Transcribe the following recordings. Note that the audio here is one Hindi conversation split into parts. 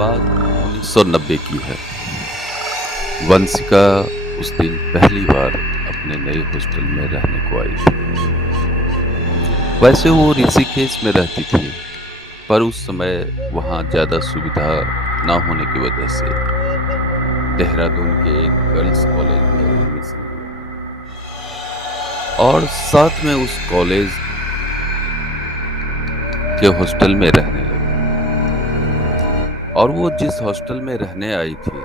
बात 1990 की है। वंशिका उस दिन पहली बार अपने नए हॉस्टल में रहने को आई थी। वैसे वो ऋषिकेश में रहती थी, पर उस समय वहाँ ज़्यादा सुविधा ना होने की वजह से देहरादून के एक गर्ल्स कॉलेज में एडमिशन लिया और साथ में उस कॉलेज के हॉस्टल में रहने लगी। और वो जिस हॉस्टल में रहने आई थी,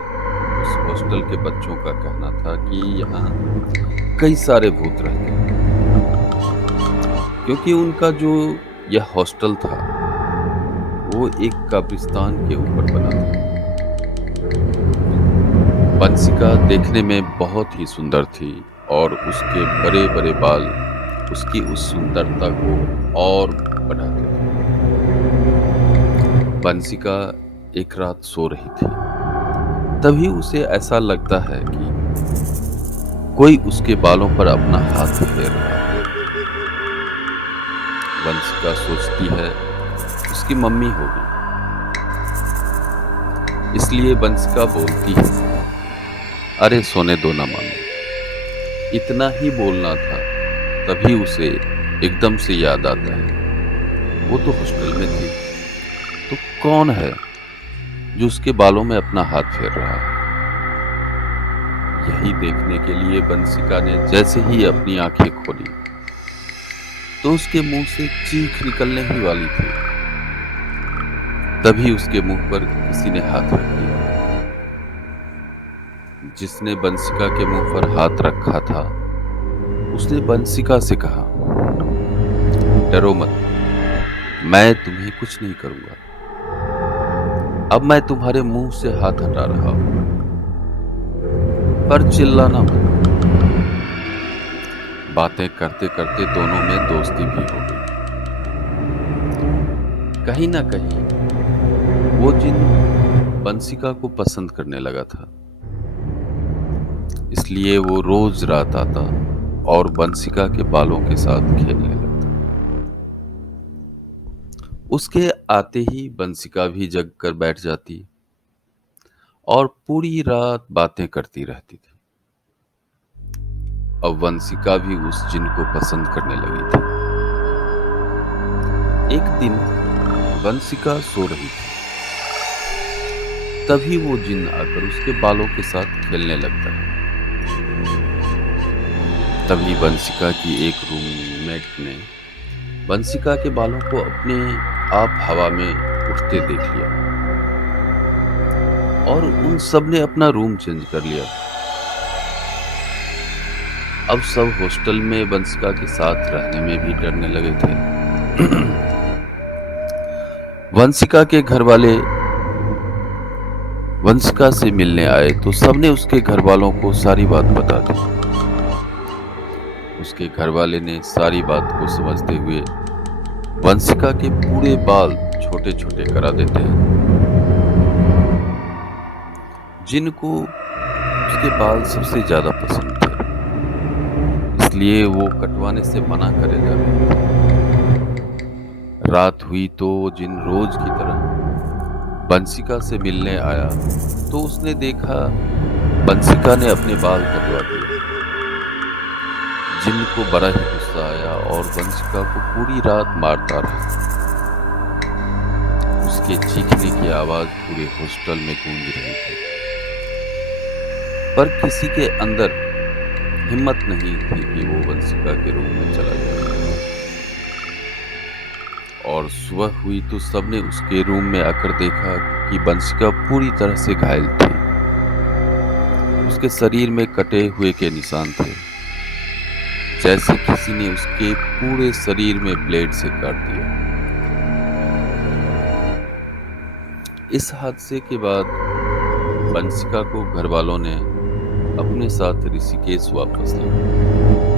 उस हॉस्टल के बच्चों का कहना था कि यहाँ कई सारे भूत रहते हैं, क्योंकि उनका जो यह हॉस्टल था वो एक कब्रिस्तान के ऊपर बना था। वंशिका देखने में बहुत ही सुंदर थी और उसके बड़े बड़े बाल उसकी उस सुंदरता को और बढ़ाते थे। वंशिका एक रात सो रही थी, तभी उसे ऐसा लगता है कि कोई उसके बालों पर अपना हाथ फेर रहा है। वंशिका सोचती है उसकी मम्मी होगी, इसलिए वंशिका बोलती है, अरे सोने दो ना मानो। इतना ही बोलना था, तभी उसे एकदम से याद आता है वो तो हॉस्टल में थी, तो कौन है जो उसके बालों में अपना हाथ फेर रहा है। यही देखने के लिए वंशिका ने जैसे ही अपनी आंखें खोली तो उसके मुंह से चीख निकलने ही वाली थी। तभी उसके मुंह पर किसी ने हाथ रख दिया। जिसने वंशिका के मुंह पर हाथ रखा था उसने वंशिका से कहा, डरो मत, मैं तुम्हें कुछ नहीं करूंगा। अब मैं तुम्हारे मुंह से हाथ हटा रहा हूं, पर चिल्लाना मत। बातें करते करते दोनों में दोस्ती भी हो गई। कहीं ना कहीं वो जिन वंशिका को पसंद करने लगा था, इसलिए वो रोज रात आता और वंशिका के बालों के साथ खेलने लगता। उसके आते ही वंशिका भी जग कर बैठ जाती और पूरी रात बातें करती रहती थी। अब वंशिका भी उस जिन को पसंद करने लगी थी। एक दिन वंशिका सो रही थी, तभी वो जिन आकर उसके बालों के साथ खेलने लगता है। तभी वंशिका की एक रूममेट ने वंशिका के बालों को अपने आप हवा में उठते देख लिया और उन सब ने अपना रूम चेंज कर लिया। अब सब हॉस्टल में वंशिका के साथ रहने में भी डरने लगे थे। वंशिका के घर वाले वंशिका से मिलने आए तो सबने उसके घर वालों को सारी बात बता दी। उसके घर वाले ने सारी बात को समझते हुए वंशिका के पूरे बाल छोटे छोटे करा देते हैं। जिनको उसके बाल सबसे ज्यादा पसंद थे, इसलिए वो कटवाने से मना करे जा रहे थे। रात हुई तो वो जिन रोज की तरह वंशिका से मिलने आया तो उसने देखा वंशिका ने अपने बाल कटवा दिए। जिन को बड़ा ही गुस्सा आया और वंशिका को पूरी रात मारता रहा। उसके चीखने की आवाज पूरे हॉस्टल में गूंज रही थी, पर किसी के अंदर हिम्मत नहीं थी कि वो वंशिका के रूम में चला जाए। और सुबह हुई तो सबने उसके रूम में आकर देखा कि वंशिका पूरी तरह से घायल थी। उसके शरीर में कटे हुए के निशान थे, जैसे किसी ने उसके पूरे शरीर में ब्लेड से काट दिया। इस हादसे के बाद वंशिका को घर वालों ने अपने साथ ऋषिकेश वापस ले गए।